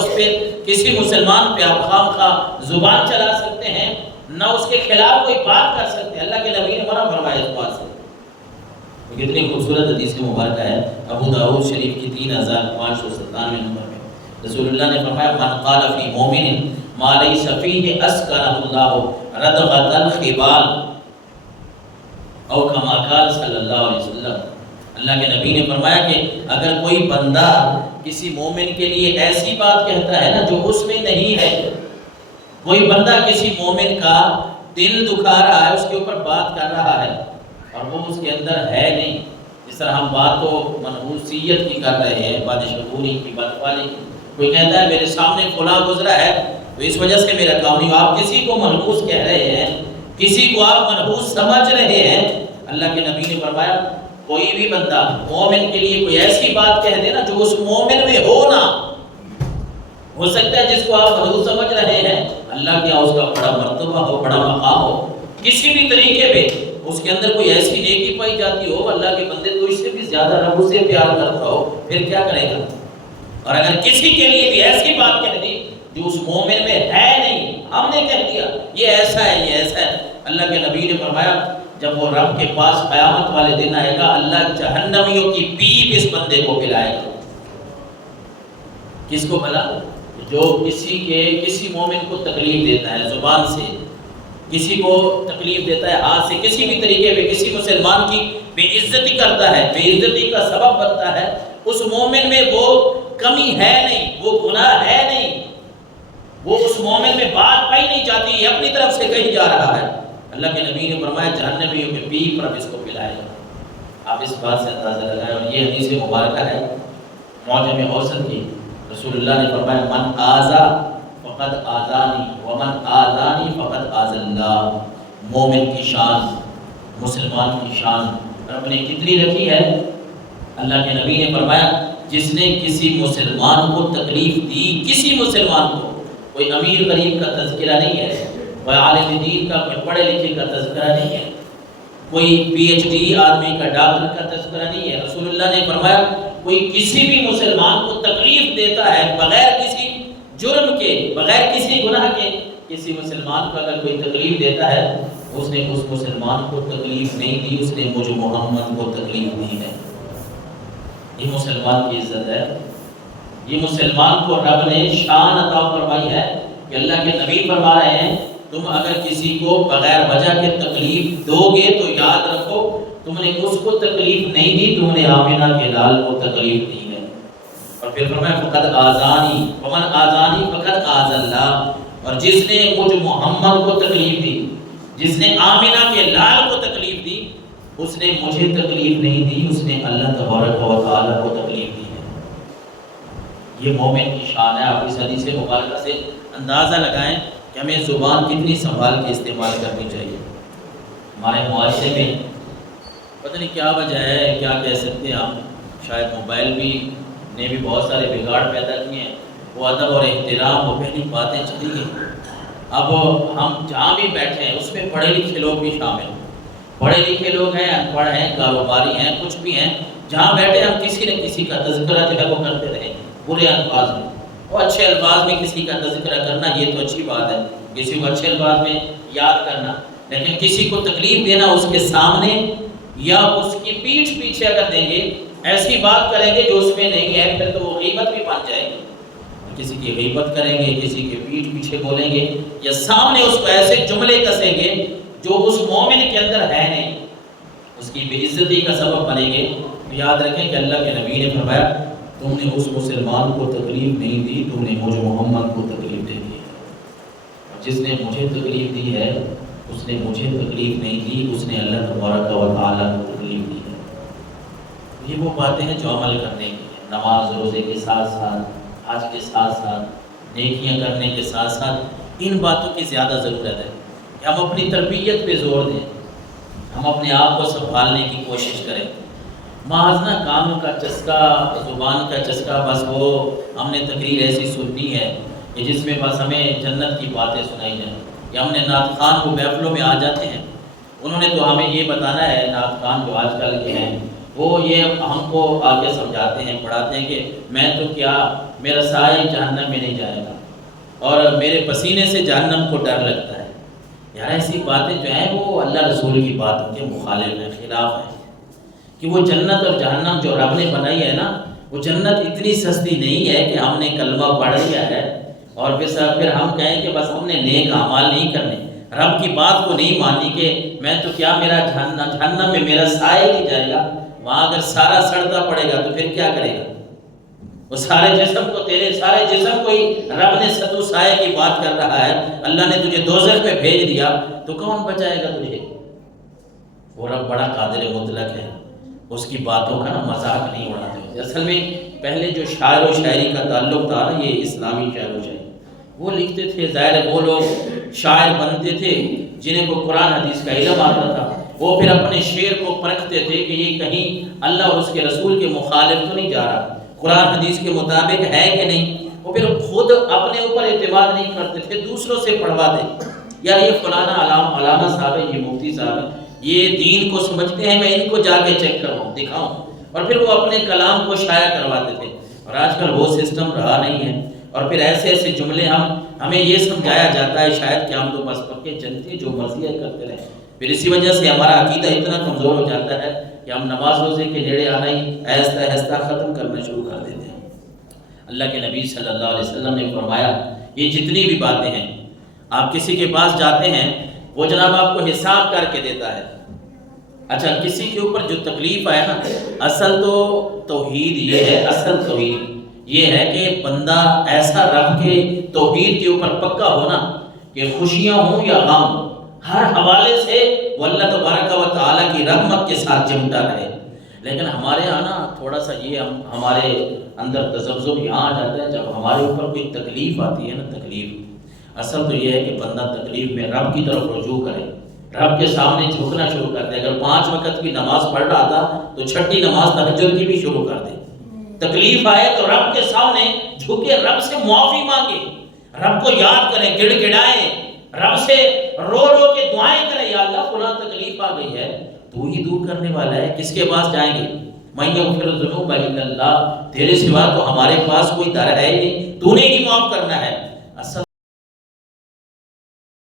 اس پہ کسی مسلمان پہ آپ خام خواہ زبان چلا سکتے ہیں، نہ اس کے خلاف کوئی بات کر سکتے ہیں۔ اللہ کے نبی نے منع فرمایا اس بات سے۔ کتنی خوبصورت حدیث مبارکہ ہے، ابو داؤد شریف کی 3597 نمبر میں رسول اللہ نے فرمایا من قال فی مومن ما لیس فیہ اسکنہ اللہ ردغۃ الخبال، او کما قال صلی اللہ علیہ وسلم۔ اللہ کے نبی نے فرمایا کہ اگر کوئی بندہ کسی مومن کے لیے ایسی بات کہتا ہے نا جو اس میں نہیں ہے، کوئی بندہ کسی مومن کا دل دکھا رہا ہے، اس کے اوپر بات کر رہا ہے اور وہ اس کے اندر ہے نہیں، جس طرح ہم بات تو منحوسیت کی کر رہے ہیں، بادشاہوری کی، بدفعلی کی، کوئی کہتا ہے میرے سامنے فلاں گزرا ہے تو اس وجہ سے میرا کام نہیں، آپ کسی کو منحوس کہہ رہے ہیں، کسی کو آپ منحوس سمجھ رہے ہیں۔ اللہ کے نبی نے فرمایا کوئی بھی بندہ مومن کے لیے کوئی ایسی بات کہہ دے نا جو اس مومن میں ہو نا، ہو سکتا ہے جس کو آپ منحوس سمجھ رہے ہیں اللہ کے اس کا بڑا مرتبہ ہو، بڑا مقام ہو، کسی بھی طریقے پہ اس کے اندر کوئی ایسی نیکی پائی جاتی ہو، اللہ کے بندے تو اس سے بھی زیادہ رب سے پیار کرتا ہو، پھر کیا کرے گا؟ اور اگر کسی کے لیے بھی ایسی بات کہہ دی جو اس مومن میں ہے نہیں، ہم نے کہہ دیا یہ ایسا ہے، یہ ایسا ہے، اللہ کے نبی نے فرمایا جب وہ رب کے پاس قیامت والے دن آئے گا، اللہ جہنمیوں کی پیپ اس بندے کو پلائے گا۔ کس کو بھلا؟ جو کسی مومن کو تکلیف دیتا ہے زبان سے، کسی کو تکلیف دیتا ہے ہاتھ سے، کسی بھی طریقے پہ کسی مسلمان کی بے عزتی کرتا ہے، بے عزتی کا سبب بنتا ہے، اس مومن میں وہ کمی ہے نہیں، وہ گناہ ہے نہیں، وہ اس مومن میں بات پائی نہیں جاتی، یہ اپنی طرف سے کہیں جا رہا ہے۔ اللہ کے نبی نے فرمایا جہنمیوں کے پیپ رب اس کو پلائے گا۔ آپ اس بات سے اندازہ لگائیں، اور یہ حدیث مبارکہ ہے معجم اوسط کی، رسول اللہ نے فرمایا من آذا فقد آذانی ومن آذانی فقد آذى اللہ۔ مومن کی شان، مسلمان کی شان رب نے کتنی رکھی ہے؟ اللہ کے نبی نے فرمایا جس نے کسی مسلمان کو تکلیف دی، کسی مسلمان کو، کوئی امیر غریب کا تذکرہ نہیں ہے، کوئی عالم دین کا، کوئی پڑھے لکھے کا تذکرہ نہیں ہے، کوئی پی ایچ ڈی آدمی کا، ڈاکٹر کا تذکرہ نہیں ہے، رسول اللہ نے فرمایا کوئی کسی بھی مسلمان کو تکلیف دیتا ہے بغیر کسی جرم کے، بغیر کسی گناہ کے، کسی مسلمان کو اگر کوئی تکلیف دیتا ہے اس نے اس مسلمان کو تکلیف نہیں دی، اس نے مجھ محمد کو تکلیف دی ہے۔ یہ مسلمان کی عزت ہے، یہ مسلمان کو رب نے شان عطا فرمائی ہے کہ اللہ کے نبی فرما رہے ہیں تم اگر کسی کو بغیر وجہ کے تکلیف دو گے تو یاد رکھو تم نے اس کو تکلیف نہیں دی، تم نے آمنہ کے لال کو تکلیف دی ہے۔ اور پھر فرمایا فقد آذانی ومن آذانی فقد آذى اللہ، اور جس نے مجھ محمد کو تکلیف دی، جس نے آمنہ کے لال کو تکلیف دی، اس نے مجھے تکلیف نہیں دی، اس نے اللہ تبارک و تعالیٰ کو تکلیف دی ہے۔ یہ مومن کی شان ہے۔ آپ اس حدیث مبارکہ سے اندازہ لگائیں کہ ہمیں زبان کتنی سنبھال کے استعمال کرنی چاہیے۔ ہمارے معاشرے میں پتہ نہیں کیا وجہ ہے، کیا کہہ سکتے ہیں ہم، شاید موبائل بھی نے بھی بہت سارے بگاڑ پیدا کیے ہیں، وہ ادب اور احترام، وہ پہلی باتیں چلی گئی۔ اب ہم جہاں بھی بیٹھے ہیں اس میں پڑھے لکھے لوگ بھی شامل ہیں، پڑھے لکھے لوگ ہیں، ان پڑھ ہیں، کاروباری ہیں، کچھ بھی ہیں، جہاں بیٹھے ہم کسی نہ کسی کا تذکرہ جو ہے وہ کرتے رہیں برے الفاظ میں، اور اچھے الفاظ میں کسی کا تذکرہ کرنا یہ تو اچھی بات ہے، کسی کو اچھے الفاظ میں یاد کرنا، لیکن کسی کو تکلیف دینا اس کے سامنے یا اس کی پیٹھ پیچھے اگر دیں گے، ایسی بات کریں گے جو اس میں نہیں ہے، پھر تو وہ غیبت بھی بن جائے گی۔ کسی کی غیبت کریں گے، کسی کے پیٹھ پیچھے بولیں گے، یا سامنے اس کو ایسے جملے کسیں گے جو اس مومن کے اندر ہے نہیں، اس کی بے عزتی کا سبب بنیں گے۔ تو یاد رکھیں کہ اللہ کے نبی نے فرمایا تم نے اس مسلمان کو تکلیف نہیں دی، تم نے مجھ محمد کو تکلیف دے دی ہے، اور جس نے مجھے تکلیف دی ہے اس نے مجھے تکلیف نہیں دی، اس نے اللہ تبارک و تعالیٰ کو تکلیف دی ہے۔ یہ وہ باتیں ہیں جو عمل کرنے کی ہیں، نماز روزے کے ساتھ ساتھ، حج کے ساتھ ساتھ، نیکیاں کرنے کے ساتھ ساتھ ان باتوں کی زیادہ ضرورت ہے کہ ہم اپنی تربیت پہ زور دیں، ہم اپنے آپ کو سنبھالنے کی کوشش کریں۔ محض نہ کام کا چسکا، زبان کا چسکا، بس وہ ہم نے تقریر ایسی سننی ہے کہ جس میں بس ہمیں جنت کی باتیں سنائی جائیں، یا ہم نے نعت خوان کو محفلوں میں آ جاتے ہیں، انہوں نے تو ہمیں یہ بتانا ہے، نعت خوان جو آج کل کے ہیں وہ یہ ہم کو آگے سمجھاتے ہیں، پڑھاتے ہیں کہ میں تو کیا میرا سایہ جہنم میں نہیں جائے گا، اور میرے پسینے سے جہنم کو ڈر لگتا ہے۔ یار ایسی باتیں جو ہیں وہ اللہ رسول کی باتوں کے مخالف ہیں، خلاف ہیں، کہ وہ جنت اور جہنم جو رب نے بنائی ہے نا، وہ جنت اتنی سستی نہیں ہے کہ ہم نے کلمہ پڑھ لیا ہے اور پھر ہم کہیں کہ بس ہم نے نیک اعمال نہیں کرنے، رب کی بات کو نہیں ماننی کہ میں تو کیا، میرا جہنم میں میرا سایہ نہیں جائے گا، وہاں اگر سارا سڑتا پڑے گا تو پھر کیا کرے گا؟ وہ سارے جسم کو، تیرے سارے جسم کو ہی رب نے ستو سایہ کی بات کر رہا ہے، اللہ نے تجھے دوزخ میں بھیج دیا تو کون بچائے گا تجھے؟ وہ رب بڑا قادر مطلق ہے، اس کی باتوں کا نا مذاق نہیں اڑاتے ہوتے۔ اصل میں پہلے جو شاعر و شاعری کا تعلق تھا نا، یہ اسلامی شاعر و شاعری، وہ لکھتے تھے، ظاہر ہے وہ لوگ شاعر بنتے تھے جنہیں کو قرآن حدیث کا علم آتا تھا، وہ پھر اپنے شعر کو پرکھتے تھے کہ یہ کہیں اللہ اور اس کے رسول کے مخالف تو نہیں جا رہا، قرآن حدیث کے مطابق ہے کہ نہیں۔ وہ پھر خود اپنے اوپر اعتماد نہیں کرتے تھے، دوسروں سے پڑھواتے، یار یہ فلانا علامہ صاحب ہے، یہ مفتی صاحب ہے، یہ دین کو سمجھتے ہیں، میں ان کو جا کے چیک کرواؤں، دکھاؤں، اور پھر وہ اپنے کلام کو شائع کرواتے تھے۔ اور آج کل وہ سسٹم رہا نہیں ہے، اور پھر ایسے ایسے جملے ہمیں یہ سمجھایا جاتا ہے شاید کہ ہم تو بس پکے جنتی جو مرضی ہے کرتے رہیں، پھر اسی وجہ سے ہمارا عقیدہ اتنا کمزور ہو جاتا ہے کہ ہم نماز روزے کے نیڑے آنا ہی آہستہ آہستہ ختم کرنا شروع کر دیتے ہیں۔ اللہ کے نبی صلی اللہ علیہ وسلم نے فرمایا، یہ جتنی بھی باتیں ہیں، آپ کسی کے پاس جاتے ہیں، وہ جناب آپ کو حساب کر کے دیتا ہے۔ اچھا، کسی کے اوپر جو تکلیف آئے نا، اصل تو توحید یہ ہے، اصل توحید یہ ہے کہ بندہ ایسا رب کے توحید کے اوپر پکا ہونا کہ خوشیاں ہوں یا غم، ہر حوالے سے وہ اللہ تبارک و تعالیٰ کی رحمت کے ساتھ چمٹا رہے۔ لیکن ہمارے یہاں نا تھوڑا سا یہ ہمارے اندر تذبذب یہاں آ جاتا ہے جب ہمارے اوپر کوئی تکلیف آتی ہے نا، تکلیف، اصل تو یہ ہے کہ بندہ تکلیف میں رب کی طرف رجوع کرے، رب کے سامنے جھکنا شروع کر دے۔ اگر 5 وقت کی نماز پڑھ رہا تھا تو 6ٹھی نماز تہجد کی بھی شروع کر دے۔ تکلیف آئے تو رب کے سامنے جھکے، رب سے معافی مانگے، رب کو یاد کریں، گڑ گڑائیں، رب سے رو رو کے دعائیں کریں، یا اللہ فلاں تکلیف آ گئی ہے، تو ہی دور کرنے والا ہے، کس کے پاس جائیں گے؟ مَن یغفر الذنوب الا اللہ، تیرے سوا تو ہمارے پاس کوئی در ہے ہی نہیں، تو نے ہی معاف کرنا ہے۔ اصل